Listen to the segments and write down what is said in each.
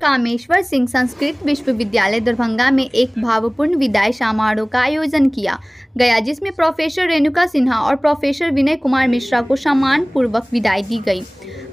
कामेश्वर सिंह संस्कृत विश्वविद्यालय दरभंगा में एक भावपूर्ण विदाई समारोह का आयोजन किया गया, जिसमें प्रोफेसर रेणुका सिन्हा और प्रोफेसर विनय कुमार मिश्रा को सम्मान पूर्वक विदाई दी गई।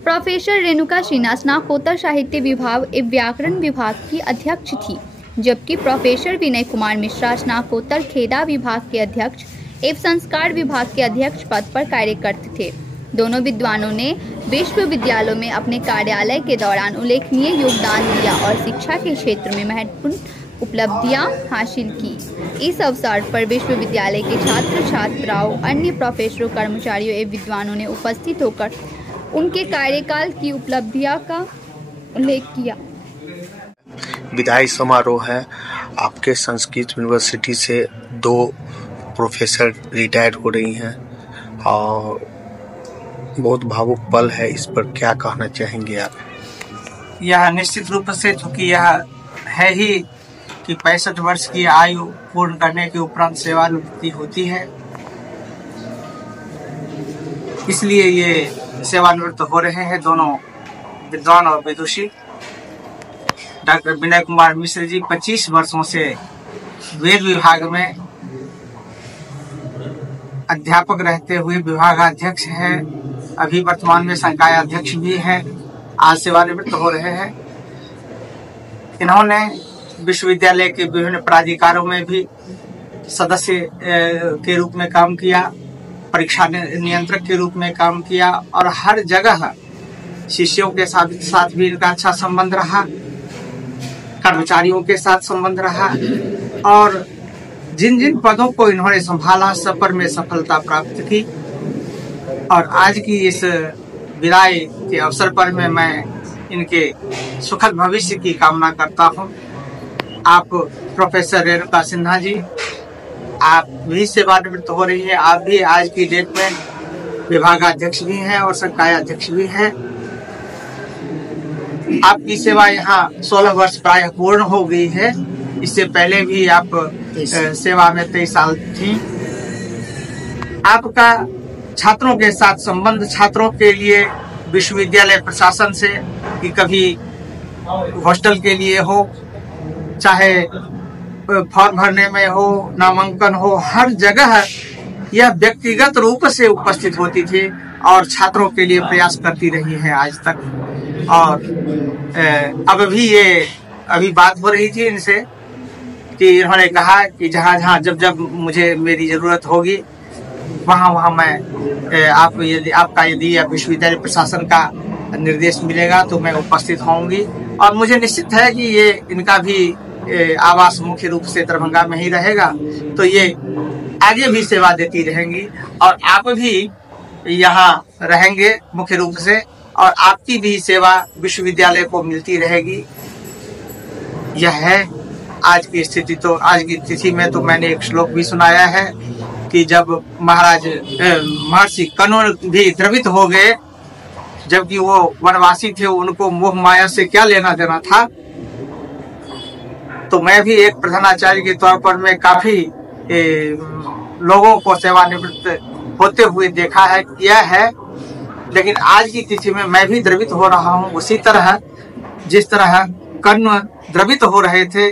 प्रोफेसर रेणुका सिन्हा स्नातकोत्तर साहित्य विभाग एवं व्याकरण विभाग की अध्यक्ष थी, जबकि प्रोफेसर विनय कुमार मिश्रा स्नातकोत्तर खेदा विभाग के अध्यक्ष एवं संस्कार विभाग के अध्यक्ष पद पर कार्य करते थे। दोनों विद्वानों ने विश्वविद्यालयों में अपने कार्यालय के दौरान उल्लेखनीय योगदान दिया और शिक्षा के क्षेत्र में महत्वपूर्ण उपलब्धियां हासिल की। इस अवसर पर विश्वविद्यालय के छात्र छात्राओं, अन्य प्रोफेसरों, कर्मचारियों एवं विद्वानों ने उपस्थित होकर उनके कार्यकाल की उपलब्धियां का उल्लेख किया। विदाई समारोह है। आपके संस्कृत यूनिवर्सिटी से 2 प्रोफेसर रिटायर हो रही हैं और बहुत भावुक पल है। इस पर क्या कहना चाहेंगे आप? यह निश्चित रूप से, चूँकि यह है ही कि 65 वर्ष की आयु पूर्ण करने के उपरांत सेवानिवृत्ति होती है, इसलिए ये सेवानिवृत्त हो रहे हैं दोनों विद्वान और विदुषी। डॉक्टर विनय कुमार मिश्र जी 25 वर्षों से वेद विभाग में अध्यापक रहते हुए विभागाध्यक्ष हैं, अभी वर्तमान में संकाय अध्यक्ष भी हैं, आज सेवानिवृत्त हो रहे हैं। इन्होंने विश्वविद्यालय के विभिन्न प्राधिकारों में भी सदस्य के रूप में काम किया, परीक्षा नियंत्रक के रूप में काम किया और हर जगह शिष्यों के साथ भी इनका अच्छा संबंध रहा, कर्मचारियों के साथ संबंध रहा और जिन जिन पदों को इन्होंने संभाला सब पर में सफलता प्राप्त की। और आज की इस विदाई के अवसर पर मैं इनके सुखद भविष्य की कामना करता हूं। आप प्रोफेसर रेणुका सिन्हा जी, आप भी सेवानिवृत्त हो रही हैं, आप भी आज की डेट में विभागाध्यक्ष भी हैं और संकाय अध्यक्ष भी हैं। आपकी सेवा यहाँ 16 वर्ष प्राय पूर्ण हो गई है। इससे पहले भी आप सेवा में 23 साल थी। आपका छात्रों के साथ संबंध, छात्रों के लिए विश्वविद्यालय प्रशासन से कि कभी हॉस्टल के लिए हो, चाहे फॉर्म भरने में हो, नामांकन हो, हर जगह यह व्यक्तिगत रूप से उपस्थित होती थी और छात्रों के लिए प्रयास करती रही है आज तक। और अब भी अभी बात हो रही थी इनसे कि इन्होंने कहा कि जहाँ जहाँ जब जब मुझे मेरी जरूरत होगी वहाँ मैं आपका यदि विश्वविद्यालय प्रशासन का निर्देश मिलेगा तो मैं उपस्थित होंगी। और मुझे निश्चित है कि ये इनका भी आवास मुख्य रूप से दरभंगा में ही रहेगा, तो ये आगे भी सेवा देती रहेंगी और आप भी यहाँ रहेंगे मुख्य रूप से और आपकी भी सेवा विश्वविद्यालय को मिलती रहेगी। यह है आज की स्थिति। तो आज की तिथि में तो मैंने एक श्लोक भी सुनाया है कि जब महर्षि कण्व भी द्रवित हो गए, जबकि वो वनवासी थे, उनको मोह माया से क्या लेना देना था। तो मैं भी एक प्रधानाचार्य के तौर पर मैं काफी लोगों को सेवानिवृत्त होते हुए देखा है, किया है, लेकिन आज की तिथि में मैं भी द्रवित हो रहा हूँ उसी तरह जिस तरह कण्व द्रवित हो रहे थे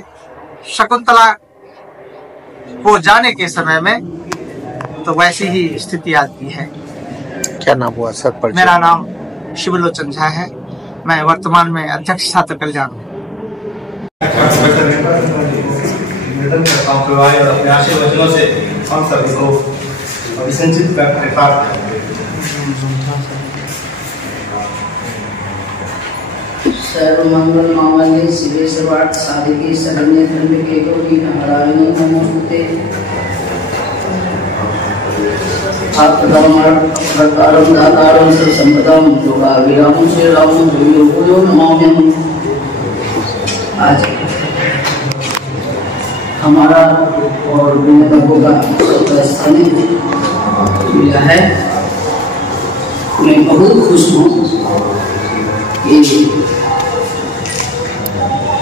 शकुंतला को जाने के समय में, तो वैसी ही स्थिति आती है। क्या नाम हुआ सर? परिचय। मेरा नाम शिवलोचन झा है, मैं वर्तमान में अध्यक्ष छात्र कल्याण हूँ। अपने आशीर्वचनों से हम सभी को अभिसंचित करता सर्वमंगल मांगल्ये शिवे सर्वार्थ साधिके शरण्ये त्र्यंबके गौरी नारायणी नमोस्तुते। आत्मधर्मार्थं दातारं सर्वसंपदां योगाभिरामं श्रीरामं भूयो नमाम्यहम्। आज हमारा और विनय बाबू का स्थान मिला है। मैं बहुत खुश हूँ कि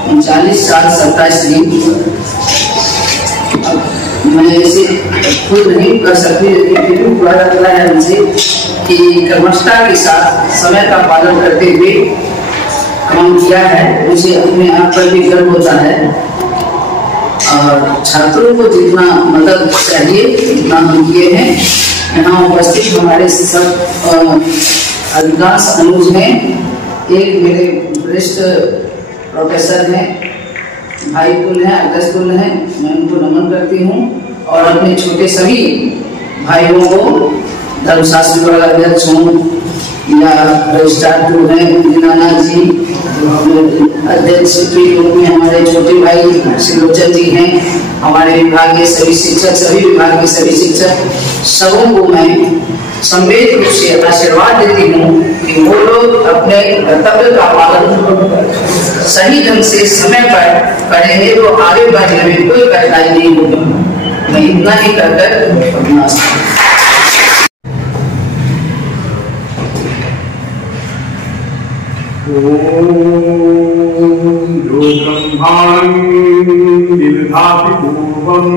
39 साल 27 दिन मैं ऐसे खुद नहीं कर सकती, लेकिन पूरा लग रहा है मुझे कि कर्मठता के साथ समय का पालन करते हुए काम किया है, मुझे अपने आप पर भी गर्व होता है। और छात्रों को जितना मदद चाहिए उतना हम किए हैं। यहाँ उपस्थित हमारे सब अधिकांश अनुज हैं। एक मेरे वरिष्ठ प्रोफेसर हैं, भाई कुल हैं, अग्रज कुल हैं, मैं उनको नमन करती हूँ। और अपने छोटे सभी भाइयों को, धर्मशास्त्र विभाग अध्यक्ष हों या रजिस्ट्रार टू हैं दीनानाथ जी, अध्यक्ष के रूप में हमारे छोटे भाई श्रीलोचन जी हैं, हमारे विभाग के सभी शिक्षक, सभी विभाग के सभी शिक्षक, सबों को मैं संवेद रूप से आशीर्वाद देती हूँ कि वो लोग अपने कर्तव्य का पालन सही ढंग से समय पर करेंगे तो आगे बढ़ने में कोई कठिनाई नहीं होगी। मैं इतना ही कहकर अपना जो ब्रह्मांड विदधाति पूर्वम्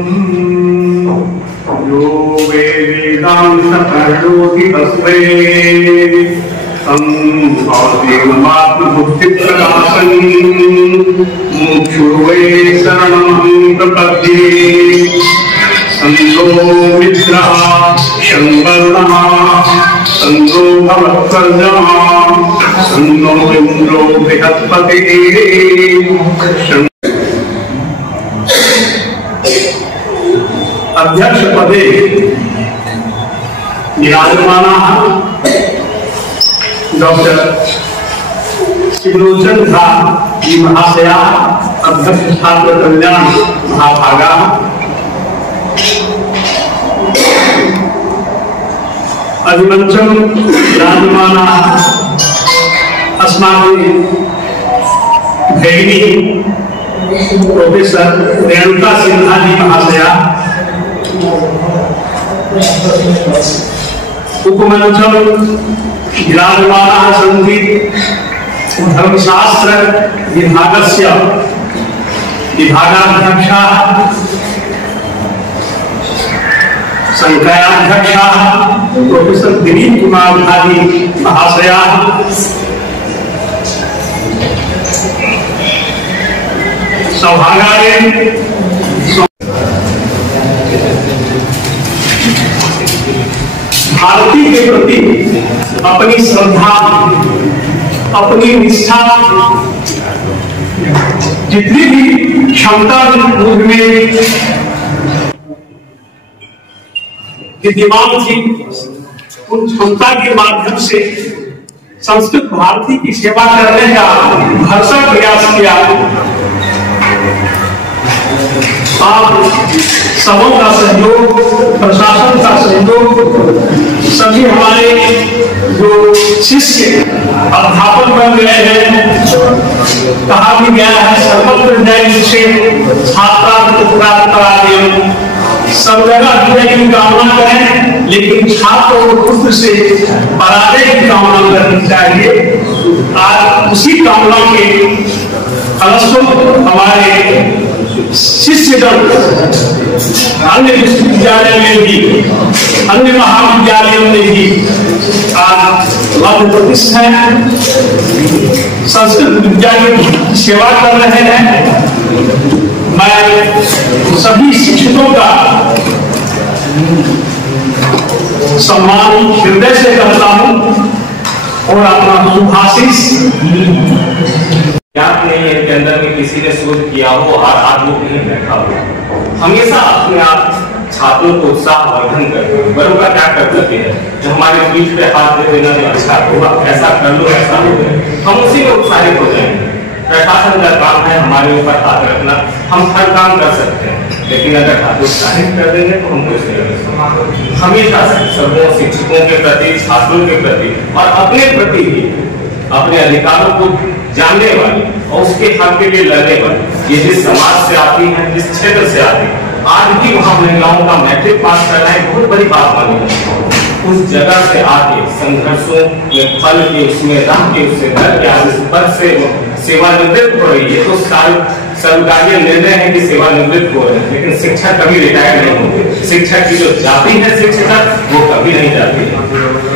यो वेदांस प्रणोति तस्मै संदेवमात्मबुद्धि प्रकाशन् मुक्षुर्वे शरणं प्रपद्ये संतो मित्रः शंबर्णः संतो भवत्वर्जः संतो इंद्रो बृहस्पतिः। अध्यक्ष पदे विराजमानाः डॉक्टर शिवलोचन झा जी महाशयाः, अध्यक्ष छात्र कल्याण महाभागाः, अधिमंचम विराजमानाः अस्माकं भगिनी प्रोफेसर रेणुका सिन्हा जी महाशया, उपमंचम विराजमानाः सन्ति धर्मशास्त्र विभागस्य विभागाध्यक्षाः, संकायाध्यक्षाः प्रोफेसर दिलीप कुमार भाजी महाशयाः, सौभाग्य भारती के प्रति अपनी श्रद्धा, अपनी निष्ठा, जितनी भी क्षमता मुझ में विद्यमान थी, उन क्षमता के माध्यम से संस्कृत भारती की सेवा करने का भरसक प्रयास किया। आप सबों का सहयोग, प्रशासन का सहयोग, सभी हमारे जो शिष्य अध्यापक बन गए हैं, कहा भी गया है सर्वत्र जय से छात्रार्थ प्राप्त करा दें, सब जगह विजय की कामना करें, लेकिन छात्रों को पुत्र से पराजय की कामना करनी चाहिए। आज उसी कामना के फलस्वरूप हमारे शिष्यगण अन्य विश्वविद्यालय में भी, अन्य महाविद्यालयों में भी आज लक्ष्य प्रतिष्ठा है, संस्कृत विद्या की सेवा कर रहे हैं। मैं सभी शिक्षकों का सम्मान हृदय से करता हूं और अपना शुभाशीष ज्ञात नहीं है कि अंदर में किसी ने शोध किया हो और आत्मों नहीं बैठा हो। हमेशा अपने आप छात्रों को उत्साह वर्धन करते हैं। बड़ों का क्या कर्तव्य है, जो हमारे पीठ पे हाथ दे देना नहीं, अच्छा होगा, ऐसा कर लो, ऐसा हो जाए, हम उसी में उत्साहित हो जाएंगे। प्रशासन का काम है हमारे ऊपर हाथ रखना, हम हर काम कर सकते हैं, लेकिन अगर हाथ उत्साहित कर देंगे तो हम कुछ नहीं कर सकते। हमेशा सबों शिक्षकों के प्रति, छात्रों के प्रति और अपने प्रति भी अपने अधिकारों को जानने वाली और उसके हक के लिए लड़ने वाली, ये जिस समाज से आती है, जिस क्षेत्र से आती है, आज भी वहाँ महिलाओं का मैट्रिक पास करना एक बहुत बड़ी बात मानी जाती है। उस जगह से आके संघर्षों में फल के, उसमें रह के, उससे डर के आज इस पद से सेवानिवृत्त हो रही है, तो सर्वकारीय निर्णय है कि सेवानिवृत्त हो रहे हैं, लेकिन शिक्षक कभी रिटायर नहीं होते। शिक्षक की जो जाति है शिक्षिका, वो कभी नहीं जाती है।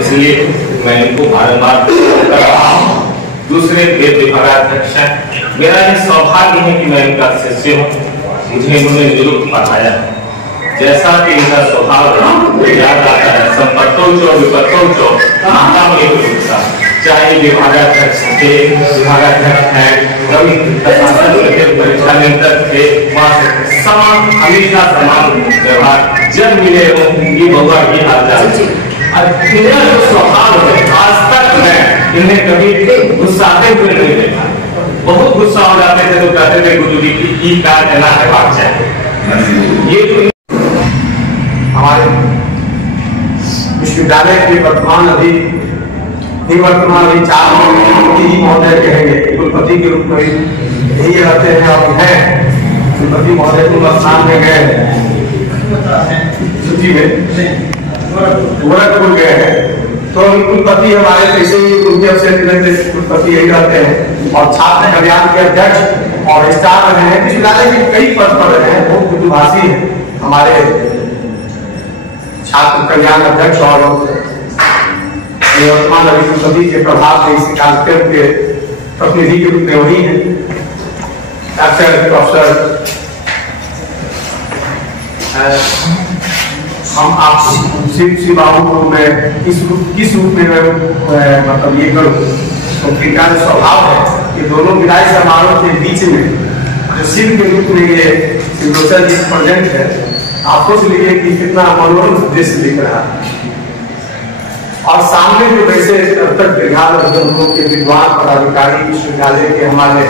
इसलिए मैं इनको बारंबार कर रहा हूँ दूसरे वेद विभागाध्यक्ष हैं। मेरा ये सौभाग्य है कि मैं इनका शिष्य हूँ, मुझे इन्होंने निरुक्त पढ़ाया। जैसा कि इनका स्वभाव याद आता है, संपत्तों चो विपत्तों चो माता में एकरूपता, चाहे विभागाध्यक्ष थे, विभागाध्यक्ष हैं, कभी प्रशासन के परीक्षा नियंत्रक थे, समान हमेशा समान व्यवहार। जब मिले हो कि बहुआ की हालचाल, इनका जो स्वभाव है आज तक मैं इन्हें कभी गुस्साते हुए नहीं देखा। बहुत गुस्सा हो जाते थे तो कहते थे गुरुजी की क्या कहना है बात चाहिए। ये तो हमारे विश्वविद्यालय के वर्तमान अभी 4 महोदय कहेंगे, कुलपति के रूप में यही रहते हैं और हैं। कुलपति महोदय को स्थान में गए सूची में गोरखपुर गए हैं, तो कुलपति हमारे कैसे ही उनके अवसर कुलपति यही रहते हैं और छात्र कल्याण के अध्यक्ष और स्टाफ रहे हैं। विश्वविद्यालय के कई पद पर रहे हैं, बहुत प्रतिभाषी है हमारे छात्र कल्याण अध्यक्ष और वर्तमान अभी कुलपति के प्रभाव में इस कार्यक्रम के प्रतिनिधि के रूप में वही है डॉक्टर प्रोफेसर। हम आप श्री बाबू को मैं किस रूप में मतलब ये करूँ, तो इनका स्वभाव है कि दोनों विदाई समारोह के बीच में जो शिव के रूप में ये शिवरोचन जी प्रेजेंट है, आपको से लिए कि कितना मनोरम दृश्य दिख रहा है। और सामने जो वैसे अब तक दीर्घावधि के विद्वान पदाधिकारी विश्वविद्यालय के हमारे,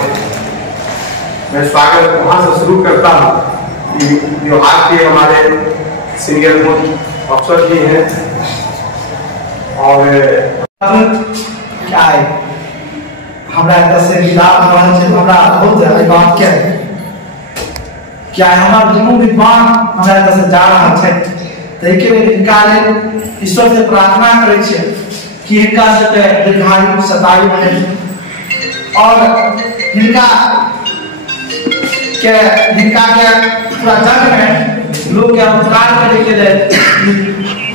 मैं स्वागत वहां से शुरू करता हूँ कि विभाग के हमारे सीनियर मोस्ट अफसर जी हैं और क्या है हमारा से बहुत वाक्य है क्या है हमारा दोनों विद्वान हमारा से जा रहा है, ताकि इनका ईश्वर से प्रार्थना करे छे कि इनका से दीर्घायु शतायु बने और इनका के पूरा जग में लोग के उपकार करे के लिए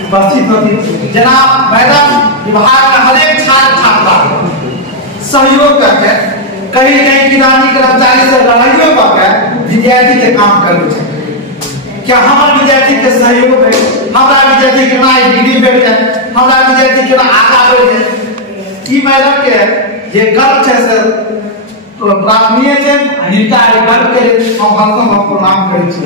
उपस्थित जनाब मैडम विभाग का हर एक छात्र छात्रा सहयोग करके कहीं कहीं किरानी कर्मचारी से लड़ाइयों करके विद्यार्थी के काम करे। क्या हमारे विद्यार्थी के सहयोग में हमारा विद्यार्थी के ना डिग्री बैठ जाए, हमारा विद्यार्थी के ना आगा बढ़ जाए, ई मैडम के ये गर्व है सर तो प्रार्थनीय है इनका गर्व के हम प्रणाम करै छी।